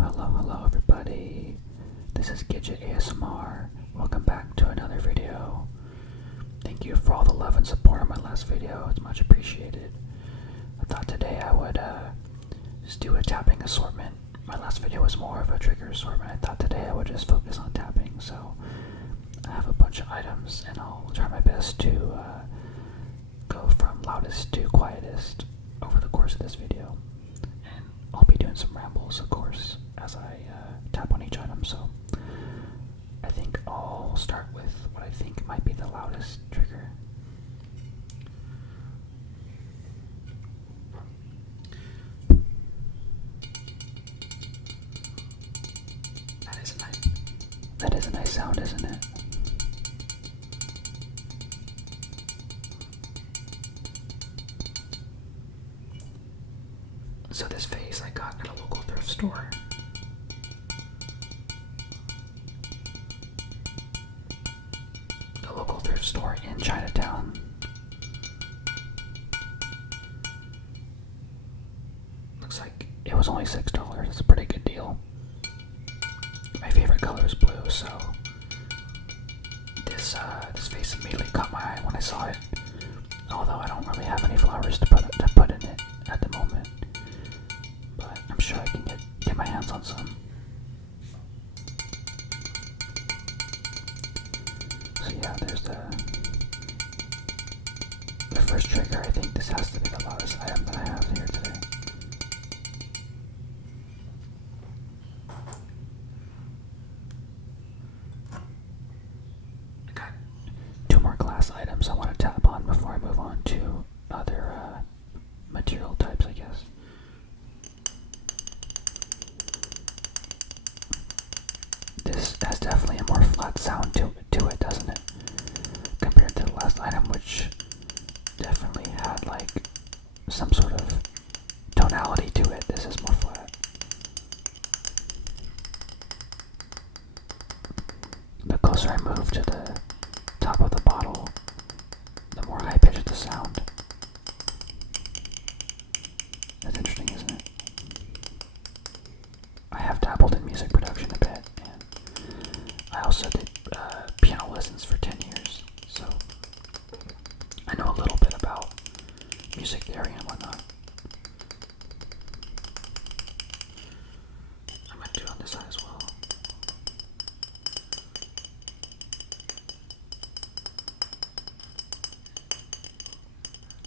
Hello everybody. This is Gidget ASMR. Welcome back to another video. Thank you for all the love and support on my last video. It's much appreciated. I thought today I would just do a tapping assortment. My last video was more of a trigger assortment. I thought today I would just focus on tapping. So I have a bunch of items and I'll try my best to go from loudest to quietest over the course of this video. And I'll be doing some rambles, of course, as I tap on each item. So I think I'll start with what I think might be the loudest trigger. That is a nice sound, isn't it? So this vase I got at a local thrift store. A local thrift store in Chinatown. Looks like it was only $6. It's a pretty good deal. My favorite color is blue, so this vase immediately caught my eye when I saw it. Although I don't really have any flowers to put in it at the moment. But I'm sure I can get my hands on some. So yeah, there's the first trigger. I think this has to be the loudest item that I have here today. I got two more glass items I want to tap on before I move on to other material types, I guess. This has definitely a more flat sound to it, doesn't it? Compared to the last item, which definitely had like some sort of tonality to it. This is more flat. The closer I move to the top of the bottle, the more high pitched the sound. That's interesting, isn't it? I have dabbled in music production a bit, and I also did piano lessons for 10 years, so I know a little bit about music theory and whatnot. I might do on this side as well.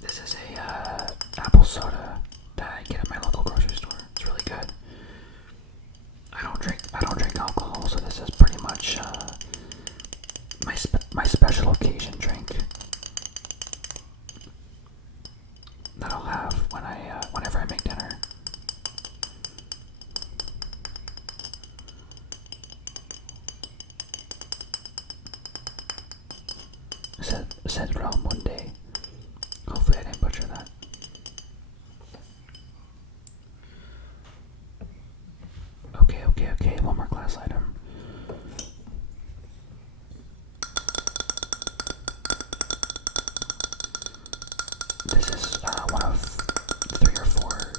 This is a apple soda that I get at my local grocery store. It's really good. I don't drink alcohol, so this is pretty much my special occasion drink that I'll have whenever I make dinner. Said Monday. Hopefully I didn't butcher that. Okay, one more glass item. This is one of 3 or 4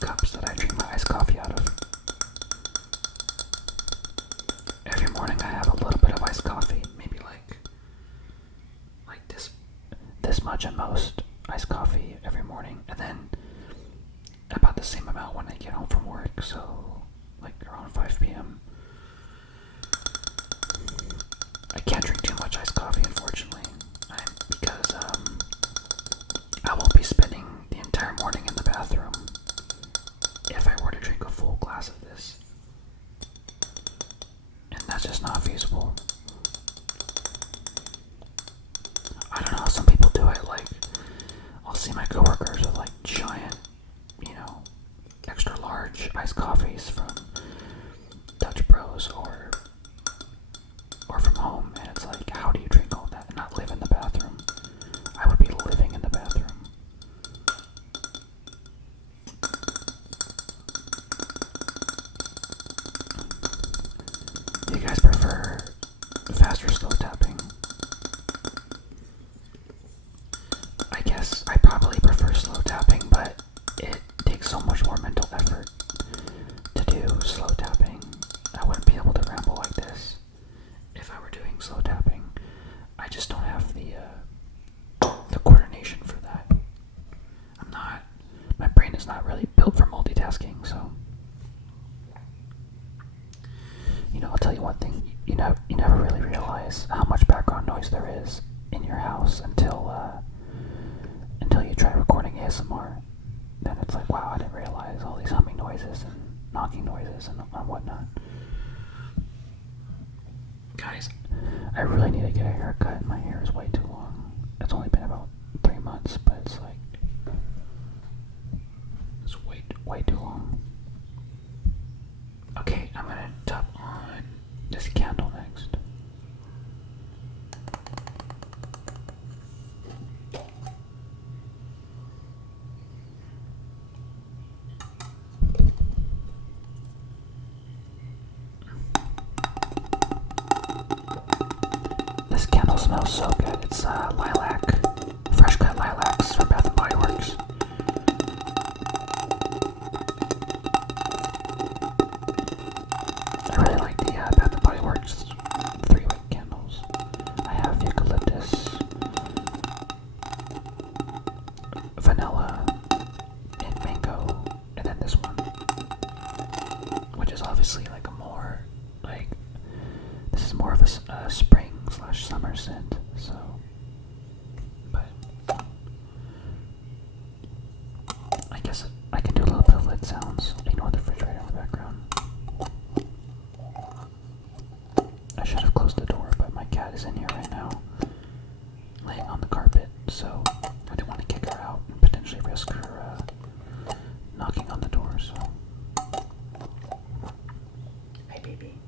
cups that I drink my iced coffee out of. Every morning I have a little bit of iced coffee, maybe like this much at most iced coffee every morning, and then about the same amount when I get home from work, so like around 5 p.m. I can't drink too much iced coffee, unfortunately, because I won't be spending the entire morning in the bathroom if I were to drink a full glass of this. And that's just not feasible. I don't know how some people do it. Like, I'll see my coworkers with like giant, extra large iced coffees from Dutch Bros or from home, and it's like, how do you drink all that and not live in the bathroom? I would be living in the bathroom. Do you guys prefer fast or slow tapping? I guess I probably prefer effort to do slow tapping. I wouldn't be able to ramble like this if I were doing slow tapping. I just don't have the coordination for that. My brain is not really built for multitasking, so. I'll tell you one thing, you never really realize how much background noise there is in your house until you try recording ASMR. Then it's like, wow, I didn't realize all these humming noises and knocking noises and whatnot. Guys, I really need to get a haircut. My hair is way too long. It's only been about 3 months, but it's like, it's way too long. Okay, I'm gonna tap on this candle next. This candle smells so good. It's lilac, fresh cut lilacs from Bath & Body Works. I really like the Bath & Body Works 3-wick candles. I have eucalyptus, vanilla, and mango, and then this one, which is obviously like a more, like, this is more of a spring/summer scent, so, but I guess I can do a little bit of lid sounds. Ignore the refrigerator in the background. I should have closed the door, but my cat is in here right now, laying on the carpet, so I didn't want to kick her out and potentially risk her knocking on the door, so. Hey, baby.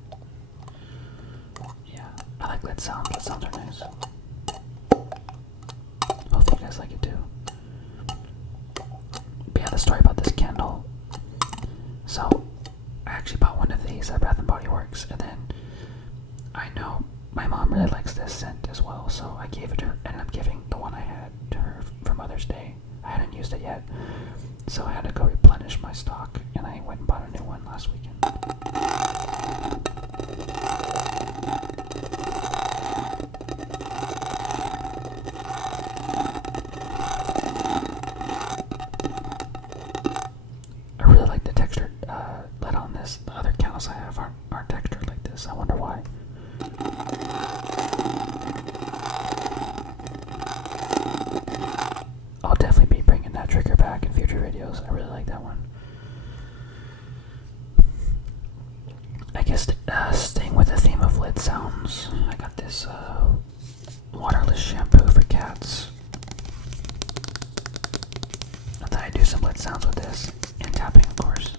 Yeah, I like lid sounds. Lid sounds are nice. Hopefully you guys like it too. But yeah, the story about this candle. So, I actually bought one of these at Bath & Body Works, and then I know my mom really likes this scent as well, so I gave it to her. Ended up giving the one I had to her for Mother's Day. I hadn't used it yet, so I had to go replenish my stock, and I went and bought a new one last weekend. I really like the textured lid on this. The other candles I have aren't textured like this. I wonder why. I'll definitely be bringing that trigger back in future videos. I really like that one. I guess staying with the theme of lid sounds, I got this waterless shampoo for cats. I thought I'd do some lid sounds with this, and tapping, of course.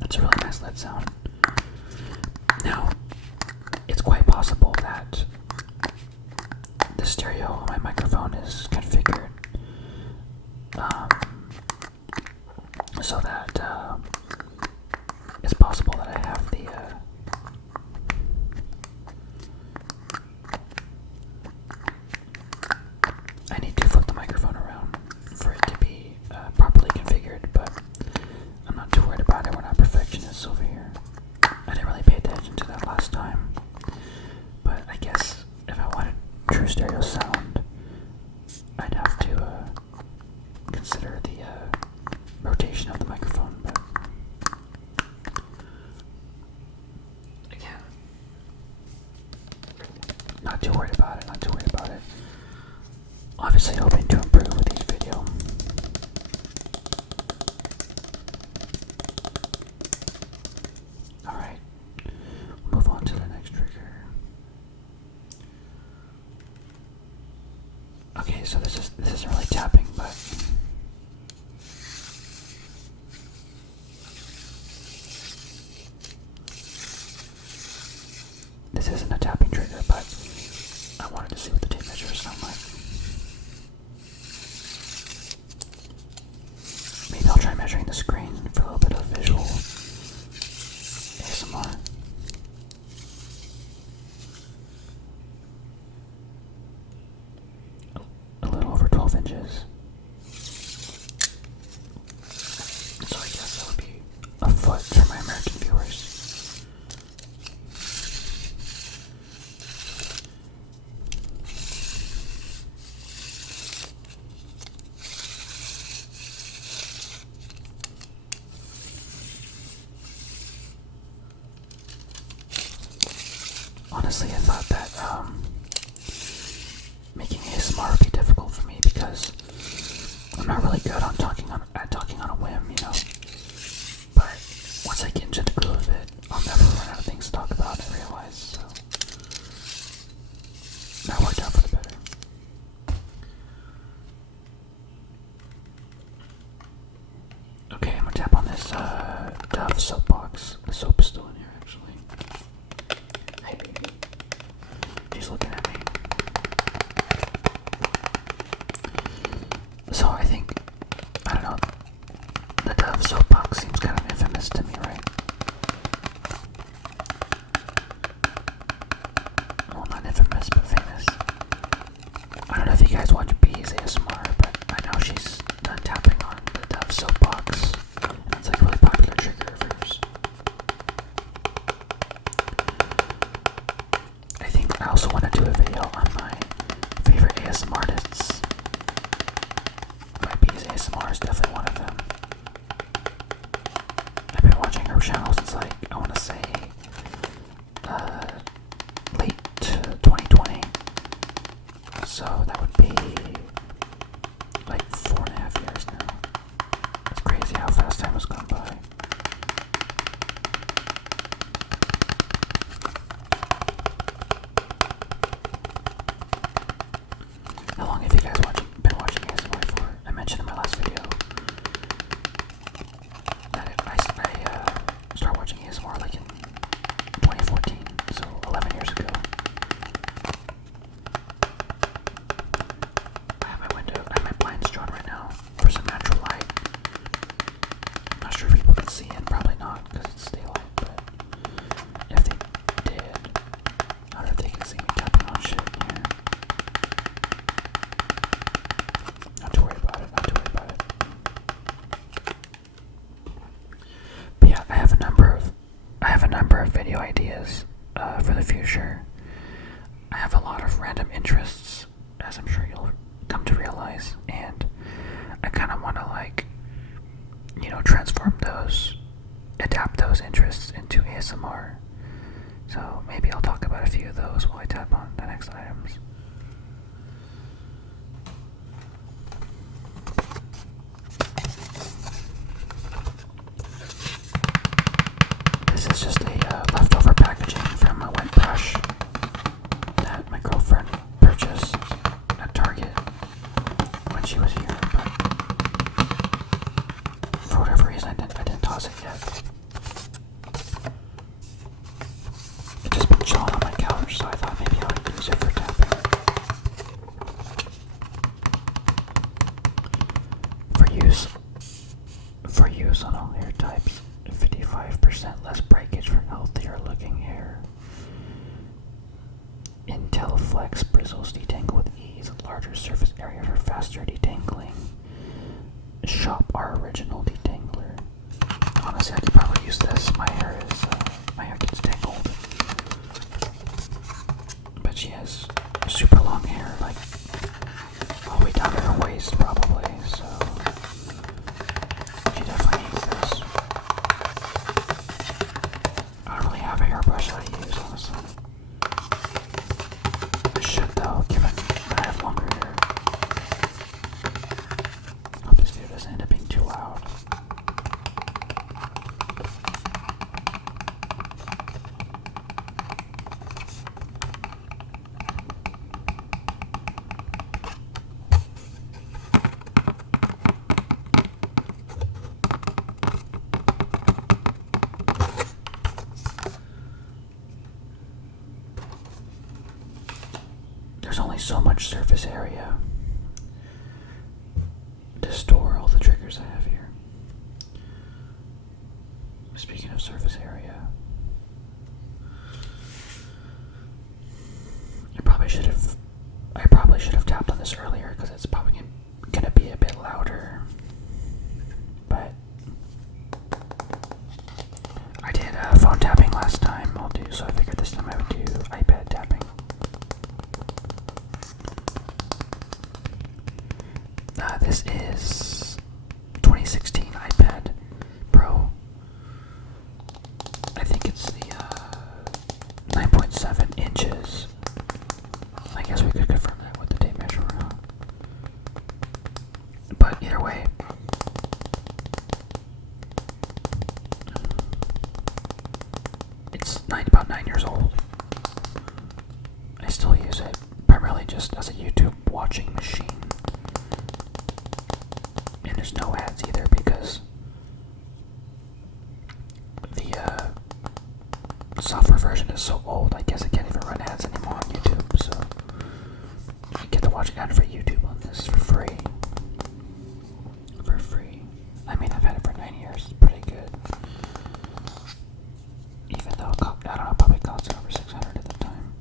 That's a really nice lid sound. Now, it's quite possible that the stereo on my microphone is configured so that it's possible that I have the I need to flip the microphone around for it to be properly configured, but I'm not too worried about it. We're not perfectionists over here. I didn't really pay attention to that last time, but I guess if I wanted true stereo sound, I'd have to consider the rotation of the microphone, but again, not too worried about it, Obviously hoping to improve with each video. Alright, measuring the screen for a little bit of visual ASMR. A little over 12 inches. So I guess that would be a foot for my American viewers. Honestly, I thought that making ASMR would be difficult for me because I'm not really good on talking on a whim, you know. But once I get into the groove of it, I'll never run out of things to talk about, I realize. So that worked out for the better. Okay, I'm gonna tap on this Dove soap box. The soap is still in here, actually. Hey, baby. She's looking at me. So I think, I don't know, the Dove soap box seems kind of infamous to me, right? Well, not infamous, but famous. I don't know if you guys watch Bee's ASMR, but I know she's done tapping on the Dove soap box. And it's like a really popular trigger of hers. I think I also want to do a video on my favorite ASMR artists. My Bee's ASMR is definitely one of them. I've been watching her channel since like, I want to say, late 2020. So that would be like 4.5 years now. It's crazy how fast time has gone by. How long have you guys been watching ASMR for? I mentioned in my last video that I started watching ASMR like in 2014, so 11 years ago. I have my blinds drawn right now for some natural light. I'm not sure if people can see it, probably not because it's daylight, but if they did, I don't know if they can see me tapping on shit here. Not to worry about it, not to worry about it. But yeah, I have a number of video ideas for the future. I have a lot of random interests, as I'm sure you'll come to realize, and I kind of want to, like, you know, adapt those interests into ASMR. So maybe I'll talk about a few of those while I tap on the next items. This is just a leftover packaging from a wet brush that my girlfriend purchased at Target when she was here, but for whatever reason I didn't toss it yet. It's just been chilling on my couch, so I thought maybe I would use it for tapping. For use on all hair types, 55% less breakage for healthier looking hair. IntelliFlex bristles detangle with ease, larger surface area for faster detangling. Shop our original detangler. Honestly, I could probably use this. My hair gets tangled. But she has super long hair, like all the way down to her waist probably, so she definitely needs this. I don't really have a hairbrush that I use, honestly. I should though, given that I have longer hair. Hope this video doesn't end up being too loud. There's only so much surface area to store all the triggers I have here. 9 years old. I still use it primarily just as a YouTube watching machine. And there's no ads either because the software version is so old, I guess I can't even run ads anymore on YouTube, so I get to watch ad-free YouTube on this for free. For free. I mean, I've had it for 9 years, it's pretty good. Even though, I don't know, probably cost over $600 at the time.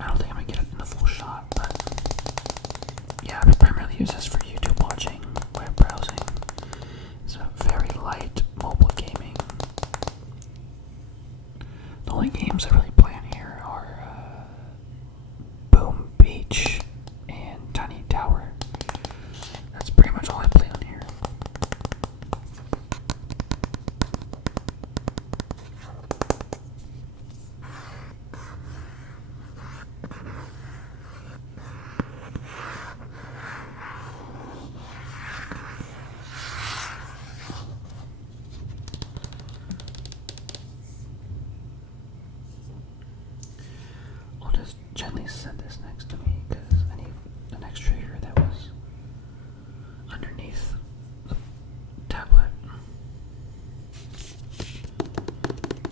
I don't think I'm gonna get it in the full shot, but yeah, I primarily use this for YouTube watching, web browsing. It's a very light mobile gaming. The only games I really play on here are Boom Beach and Tiny Tower. That's pretty much all I play on here. I'll just gently set this next to me because I need the next trigger that was underneath the tablet.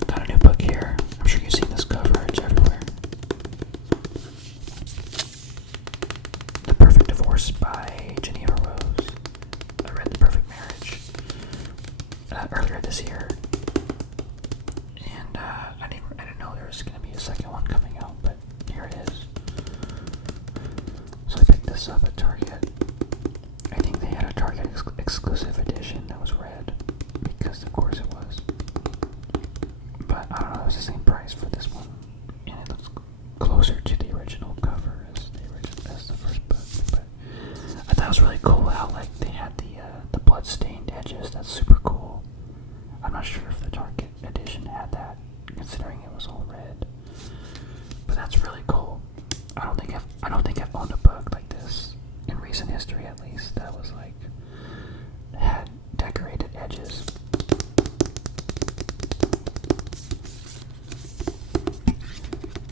Got a new book here. I'm sure you've seen this cover, it's everywhere. The Perfect Divorce by Geneva Rose. I read The Perfect Marriage earlier this year. And I didn't know there was going to be a second one coming out, but here it is. So I picked this up at Target. I think they had a Target exclusive edition that was red, because of course it was. But I don't know, it was the same price for this one, and it looks closer to the original cover as the first book. But I thought it was really cool how like they had the blood-stained edges. That's super cool. I'm not sure if the Target edition had that, considering it was all red. But that's really cool. I don't think I've owned a book like this in recent history, at least, that was like had decorated edges.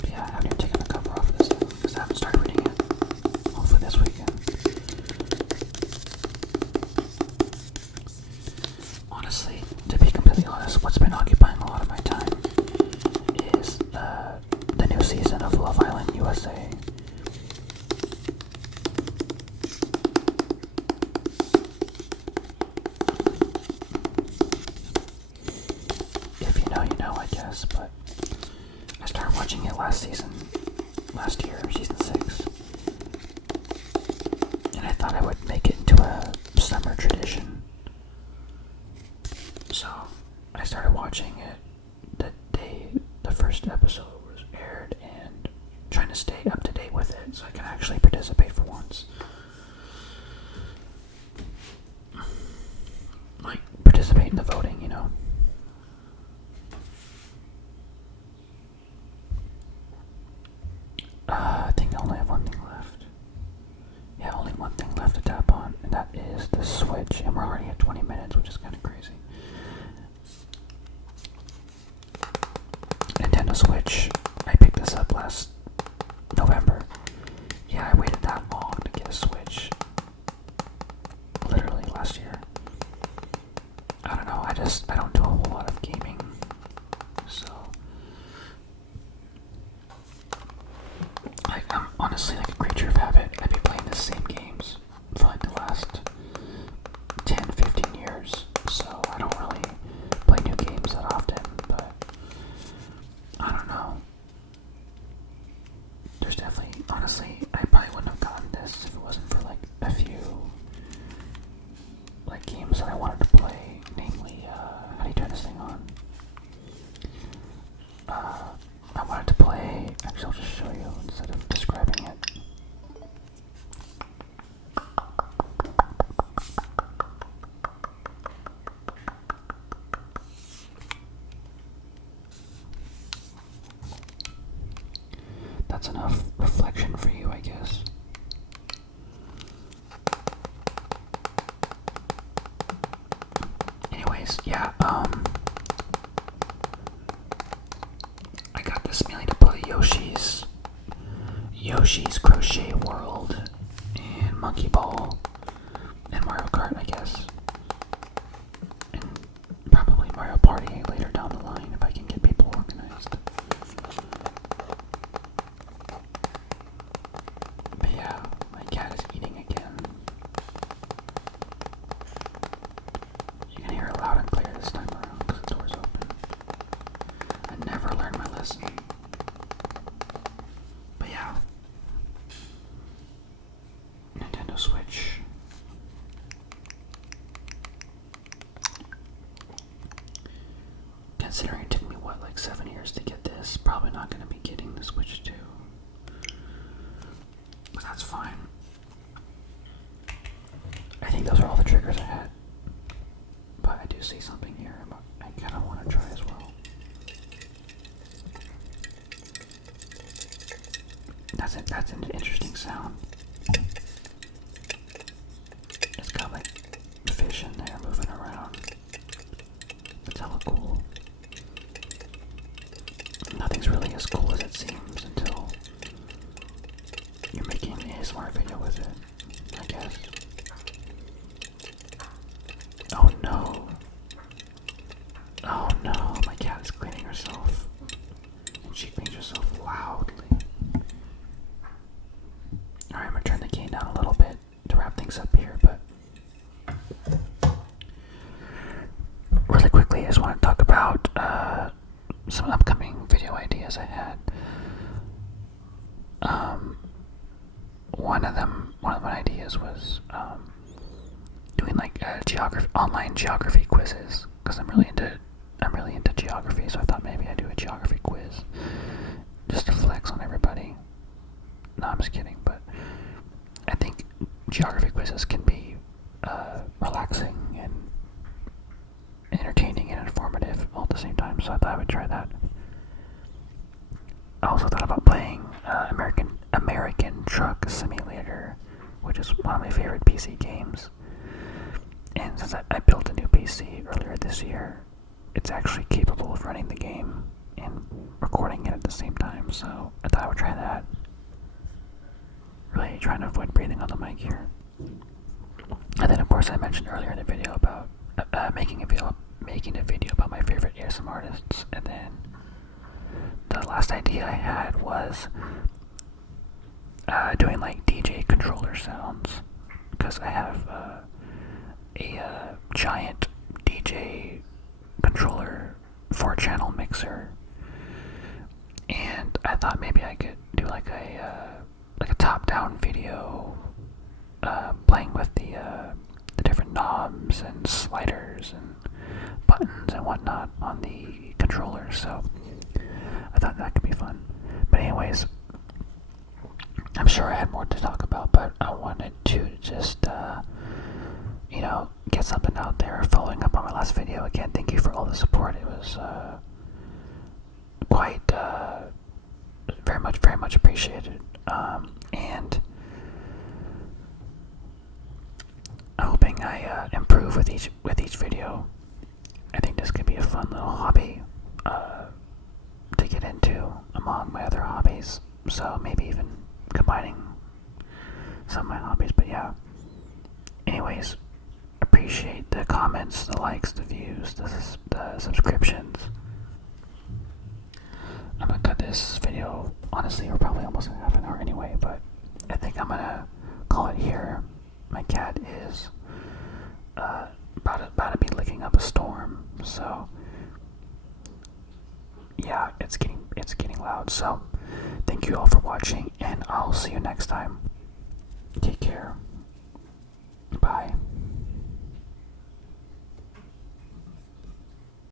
But yeah, I haven't even taken the cover off of this thing because I haven't started reading it. Hopefully this weekend. Honestly, to be completely honest, what's been occupying a lot of my time is the new season of Love Island USA. If you know, you know, I guess, but I started watching it last year, season 6. And I thought I would make it into a summer tradition. So I started watching it the day the first episode was aired and trying to stay up to date with it so I can actually participate for once. Like, participate in the voting, you know. I think I only have one thing left. Yeah, only one thing left to tap on, and that is the Switch, and we're already at 20 minutes, which is kind of crazy. Nintendo Switch. I picked this up last November. Yeah, I waited that long to get a Switch. Literally last year. I don't know, I don't do a whole lot of gaming. So I'm honestly like a creature of habit. I've been playing the same games for like the last 10-15 years. So I don't really play new games that often, but I don't know. There's definitely, honestly, I probably wouldn't have gotten this if it wasn't for like a few like games that I wanted to play. Namely, how do you turn this thing on? I wanted to play, actually I'll just show you instead of describing it. That's enough reflection for you, I guess. Mickey's Crochet World and Monkey Ball and Mario Kart, I guess. And probably Mario Party later down the line if I can get people organized. But yeah, my cat is eating again. You can hear it loud and clear this time around because the door's open. I never learned my lesson. But yeah. Nintendo Switch. Considering it took me, what, like 7 years to get this, probably not going to be getting the Switch 2. But that's fine. I think those are all the triggers I had. But I do see something here I kind of want to try as well. That's an interesting sound. It's got like fish in there moving around. It's hella cool. Nothing's really as cool as it seems until you're making an ASMR video with it, I guess. Oh no. Oh no, my cat is cleaning herself. And she cleans herself loudly. Alright, I'm gonna turn the gain down a little bit to wrap things up here, but really quickly I just want to talk about some upcoming video ideas I had. One of my ideas was doing like online geography quizzes, because I'm really into geography, so I thought maybe I'd do a geography quiz just to flex on everybody. No, I'm just kidding, but I think geography quizzes can be relaxing and entertaining and informative all at the same time, so I thought I would try that. I also thought about playing American Truck Simulator, which is one of my favorite PC games. And since I built a new PC earlier this year, it's actually capable of running the game and recording it at the same time, so I thought I would try that. Really trying to avoid breathing on the mic here. And then of course I mentioned earlier in the video about making a video about my favorite ASMR artists, and then the last idea I had was doing like DJ controller sounds, because I have a giant DJ controller 4-channel mixer, and I thought maybe I could do like a top-down video playing with the different knobs and sliders and buttons and whatnot on the controller, so I thought that could be fun. But anyways, I'm sure I had more to talk about, but I wanted to just get something out there. Following up on my last video, again, thank you for all the support. It was quite very much appreciated, and I'm hoping I improve with each video. I think this could be a fun little hobby to get into among my other hobbies, so maybe even combining some of my hobbies. But yeah, anyways, appreciate the comments, the likes, the views, the subscriptions. I'm gonna cut this video, honestly, we're probably almost at half an hour anyway, but I think I'm gonna call it here. My cat is about to be licking up a storm, so yeah, it's getting loud. So thank you all for watching, and I'll see you next time. Take care. Bye.